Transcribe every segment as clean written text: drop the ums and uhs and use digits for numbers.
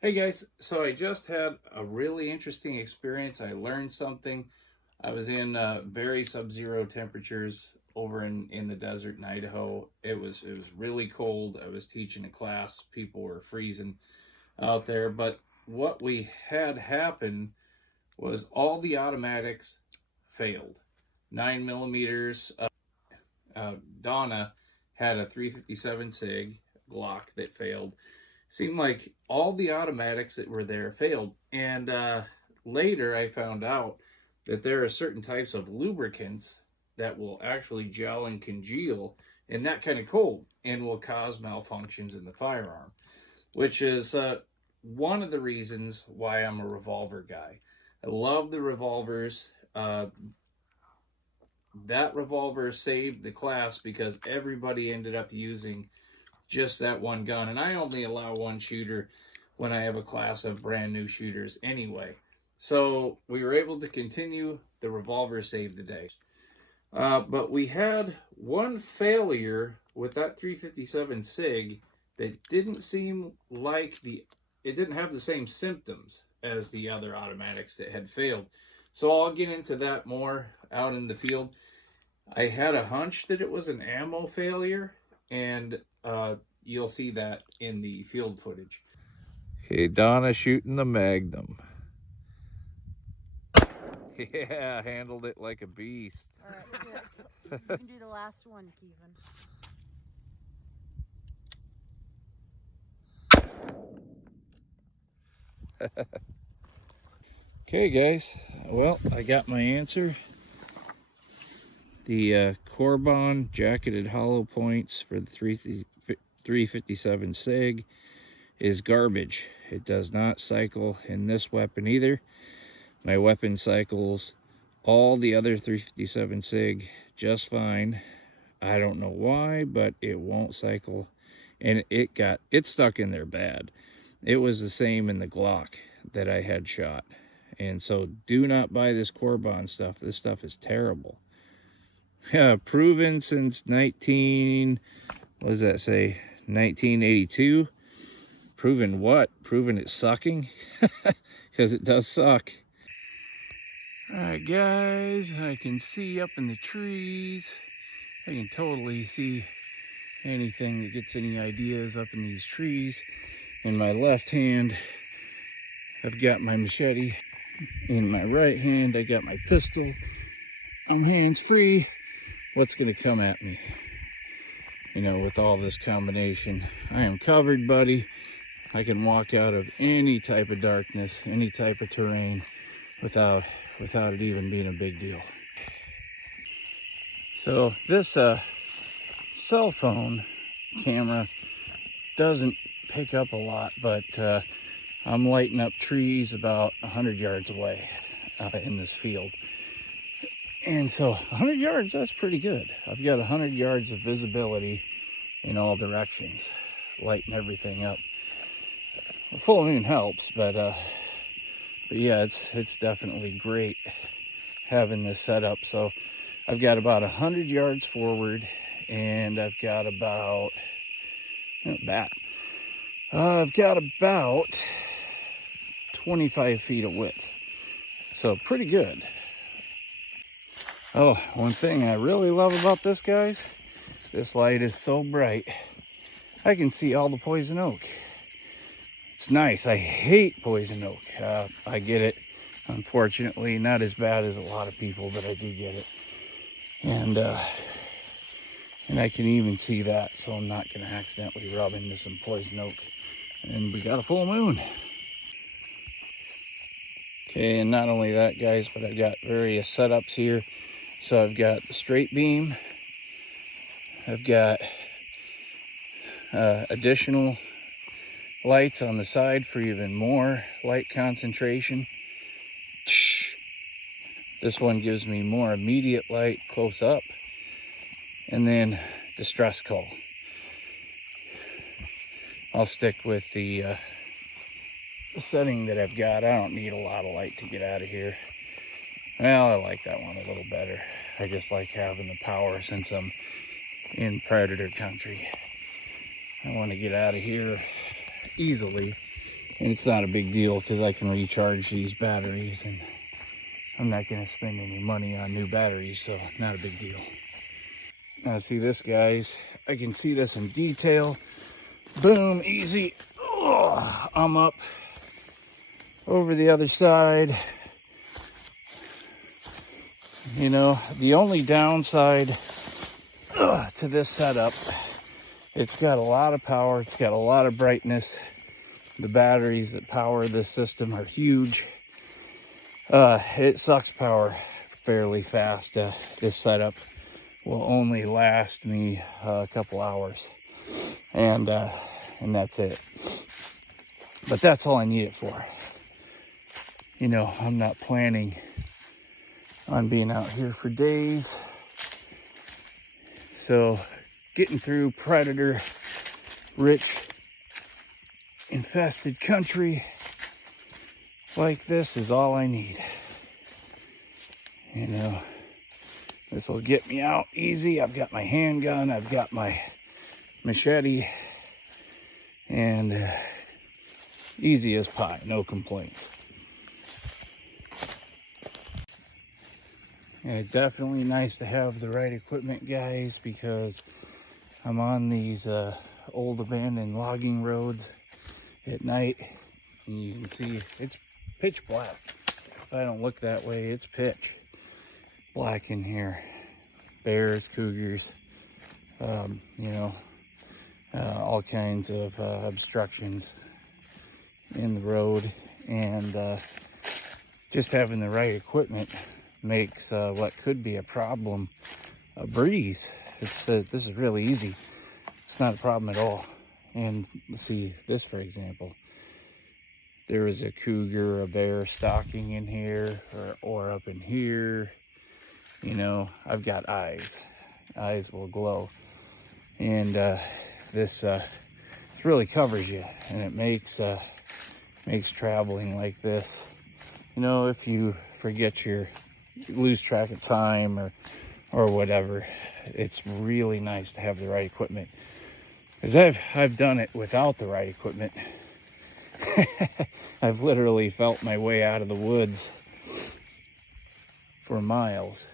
Hey guys, so I just had a really interesting experience. I learned something. I was in very sub-zero temperatures over in the desert in Idaho. It was really cold. I was teaching a class. People were freezing out there. But what we had happen was all the automatics failed. 9 millimeters. Donna had a 357 SIG Glock that failed. Seemed like all the automatics that were there failed. And later I found out that there are certain types of lubricants that will actually gel and congeal in that kind of cold and will cause malfunctions in the firearm, which is one of the reasons why I'm a revolver guy. I love the revolvers. That revolver saved the class because everybody ended up using just that one gun. And I only allow one shooter when I have a class of brand new shooters anyway. So we were able to continue. The revolver saved the day. But we had one failure with that 357 SIG that didn't seem like it didn't have the same symptoms as the other automatics that had failed. So I'll get into that more out in the field. I had a hunch that it was an ammo failure, and you'll see that in the field footage. Okay, Donna shooting the Magnum. Yeah, handled it like a beast. All right, here. You can do the last one, Kevin. Okay, guys. Well, I got my answer. The Corbon jacketed hollow points for the 357 SIG is garbage. It does not cycle in this weapon either. My weapon cycles all the other 357 SIG just fine. I don't know why, but it won't cycle, and it stuck in there bad. It was the same in the Glock that I had shot. And so do not buy this Corbon stuff. This stuff is terrible. Proven since what does that say? 1982. Proven what? Proven it's sucking? Because it does suck. All right, guys, I can see up in the trees. I can totally see anything that gets any ideas up in these trees. In my left hand, I've got my machete. In my right hand, I got my pistol. I'm hands-free. What's gonna come at me? You know, with all this combination, I am covered, buddy. I can walk out of any type of darkness, any type of terrain without it even being a big deal. So this cell phone camera doesn't pick up a lot, but I'm lighting up trees about 100 yards away in this field. And so 100 yards, that's pretty good. I've got 100 yards of visibility in all directions, lighting everything up. The full moon helps, but yeah, it's definitely great having this set up. So I've got about 100 yards forward, and I've got about I've got about 25 feet of width. So pretty good. Oh, one thing I really love about this, guys, this light is so bright. I can see all the poison oak. It's nice. I hate poison oak. I get it. Unfortunately, not as bad as a lot of people, but I do get it. And I can even see that, so I'm not going to accidentally rub into some poison oak. And we got a full moon. Okay, and not only that, guys, but I've got various setups here. So I've got the straight beam. I've got additional lights on the side for even more light concentration. This one gives me more immediate light close up. And then distress call. I'll stick with the setting that I've got. I don't need a lot of light to get out of here. Well, I like that one a little better. I just like having the power since I'm in predator country. I want to get out of here easily And it's not a big deal because I can recharge these batteries, and I'm not going to spend any money on new batteries, so not a big deal. Now see this, guys, I can see this in detail. Boom, easy. Oh, I'm up over the other side. You know, the only downside to this setup, it's got a lot of power, it's got a lot of brightness. The batteries that power this system are huge. It sucks power fairly fast. This setup will only last me a couple hours, and that's it. But that's all I need it for. You know, I'm not planning on being out here for days. So getting through predator rich infested country like this is all I need. You know, this will get me out easy. I've got my handgun, I've got my machete, and easy as pie, no complaints. And it's definitely nice to have the right equipment, guys, because I'm on these old abandoned logging roads at night, and you can see it's pitch black. If I don't look that way, it's pitch black in here. Bears, cougars, you know, all kinds of obstructions in the road, and just having the right equipment makes what could be a problem a breeze. This is really easy. It's not a problem at all. And let's see this, for example. There is a cougar, a bear stalking in here, or up in here. You know, I've got eyes. Eyes will glow. And this really covers you, and it makes traveling like this. You know, if you forget lose track of time or whatever, it's really nice to have the right equipment. Because I've done it without the right equipment. I've literally felt my way out of the woods for miles.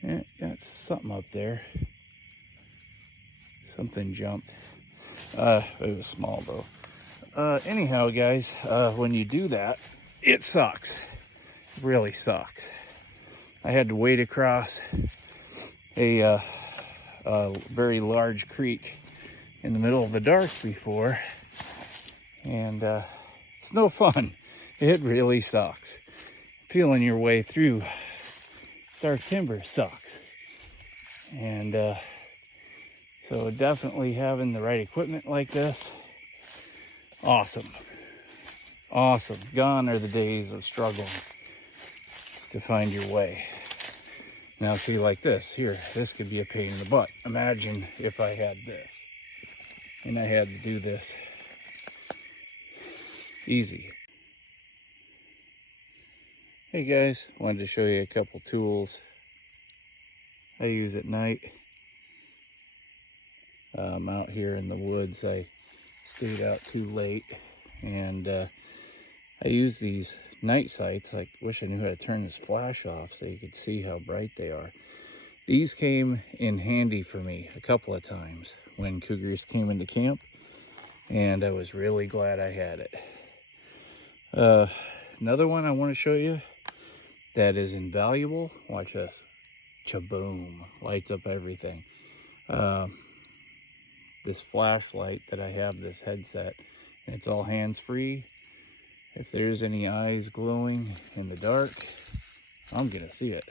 Yeah, got something up there. Something jumped. It was small though. Anyhow, guys, when you do that, it sucks. It really sucks. I had to wade across a very large creek in the middle of the dark before, and it's no fun. It really sucks. Feeling your way through dark timber sucks. And so definitely having the right equipment like this, awesome. Awesome. Gone are the days of struggling to find your way. Now see, like this here, this could be a pain in the butt. Imagine if I had this and I had to do this. Easy. Hey guys, wanted to show you a couple tools I use at night. I'm out here in the woods. I stayed out too late, and I use these night sights. I wish I knew how to turn this flash off so you could see how bright they are. These came in handy for me a couple of times when cougars came into camp, and I was really glad I had it. Another one I want to show you that is invaluable. Watch this. Chaboom. Lights up everything. This flashlight that I have, this headset, and it's all hands-free. If there's any eyes glowing in the dark, I'm gonna see it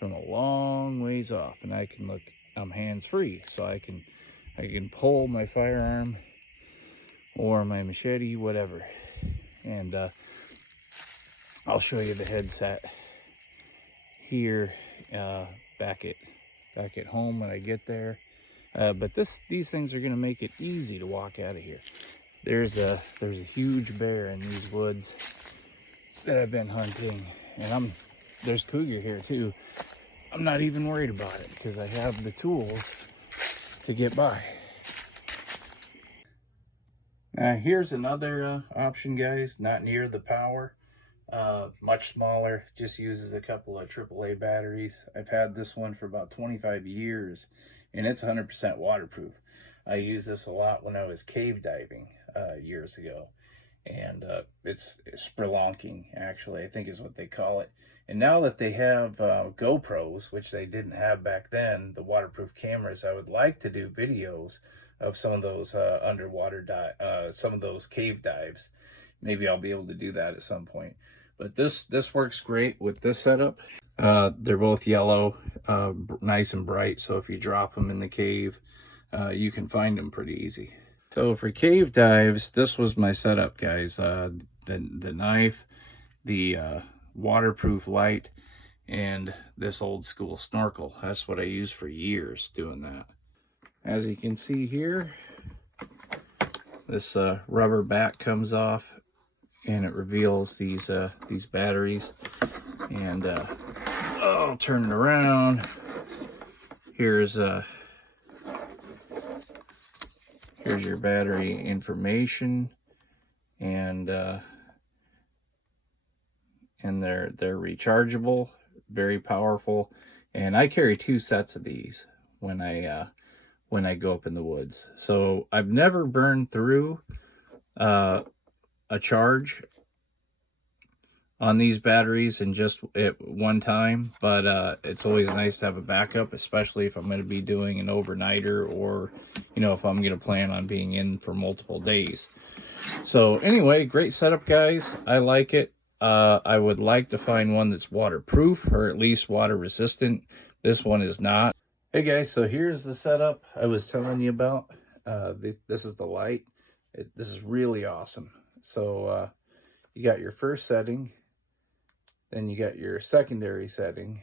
from a long ways off, and I can look. I'm hands-free, so I can pull my firearm or my machete, whatever. And I'll show you the headset here back at home when I get there. But these things are gonna make it easy to walk out of here. There's a huge bear in these woods that I've been hunting, and there's cougar here too. I'm not even worried about it because I have the tools to get by. Now here's another option, guys. Not near the power. Much smaller. Just uses a couple of AAA batteries. I've had this one for about 25 years, and it's 100% waterproof. I used this a lot when I was cave diving years ago, and it's spelunking, actually, I think is what they call it. And now that they have GoPros, which they didn't have back then, the waterproof cameras, I would like to do videos of some of those underwater some of those cave dives. Maybe I'll be able to do that at some point. But this works great with this setup. They're both yellow, nice and bright, so if you drop them in the cave, you can find them pretty easy. So for cave dives, this was my setup, guys. The knife, the waterproof light, and this old school snorkel. That's what I used for years doing that. As you can see here, this rubber back comes off, and it reveals these batteries. And I'll turn it around. Here's your battery information, and they're rechargeable, very powerful. And I carry 2 sets of these when I go up in the woods. So I've never burned through a charge on these batteries in just at one time, but it's always nice to have a backup, especially if I'm going to be doing an overnighter, or if I'm going to plan on being in for multiple days. So anyway, great setup, guys. I like it. I would like to find one that's waterproof, or at least water resistant. This one is not. Hey guys, so here's the setup I was telling you about. This is the light. This is really awesome. So you got your first setting, then you got your secondary setting,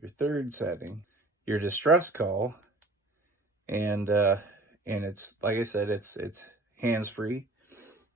your third setting, your distress call, and it's, like I said, it's hands-free.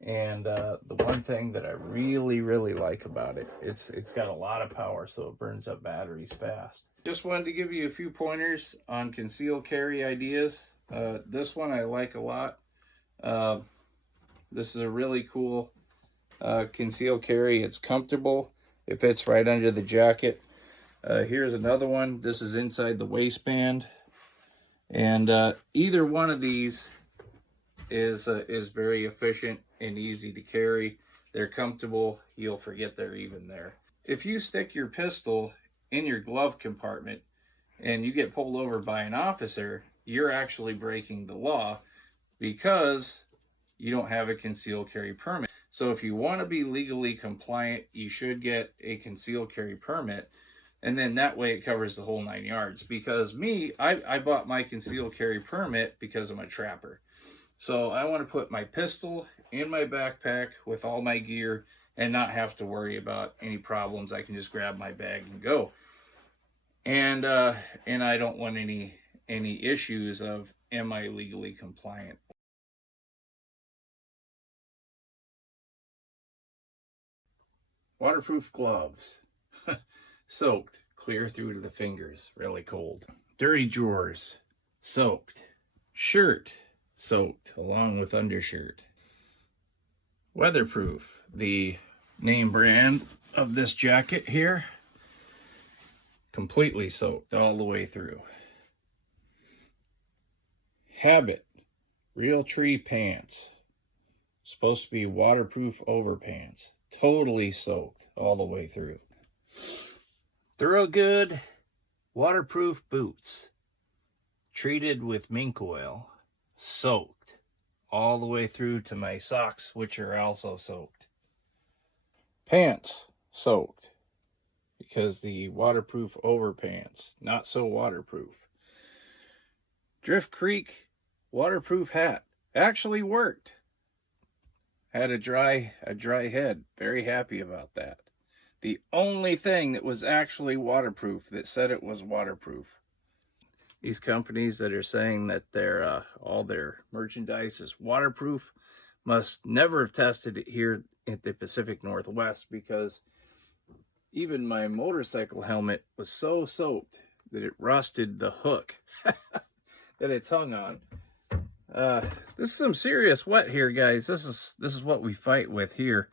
And the one thing that I really like about it, it's got a lot of power, so it burns up batteries fast. Just wanted to give you a few pointers on concealed carry ideas. This one I like a lot. This is a really cool concealed carry. It's comfortable. It fits right under the jacket. Here's another one. This is inside the waistband. And either one of these is very efficient and easy to carry. They're comfortable. You'll forget they're even there. If you stick your pistol in your glove compartment and you get pulled over by an officer, you're actually breaking the law because you don't have a concealed carry permit. So if you want to be legally compliant, you should get a concealed carry permit, and then that way it covers the whole 9 yards. Because I bought my concealed carry permit because I'm a trapper. So I want to put my pistol in my backpack with all my gear and not have to worry about any problems. I can just grab my bag and go. And I don't want any issues of, am I legally compliant? Waterproof gloves. Soaked, clear through to the fingers, really cold. Dirty drawers, soaked. Shirt, soaked, along with undershirt. Weatherproof, the name brand of this jacket here, completely soaked all the way through. Habit, Realtree pants, supposed to be waterproof overpants, totally soaked all the way through. Thorogood waterproof boots, treated with mink oil, soaked all the way through to my socks, which are also soaked. Pants, soaked, because the waterproof overpants, not so waterproof. Drift Creek waterproof hat, actually worked. Had a dry head, very happy about that. The only thing that was actually waterproof, that said it was waterproof. These companies that are saying that all their merchandise is waterproof must never have tested it here at the Pacific Northwest, because even my motorcycle helmet was so soaked that it rusted the hook that it's hung on. This is some serious wet here, guys. This is what we fight with here.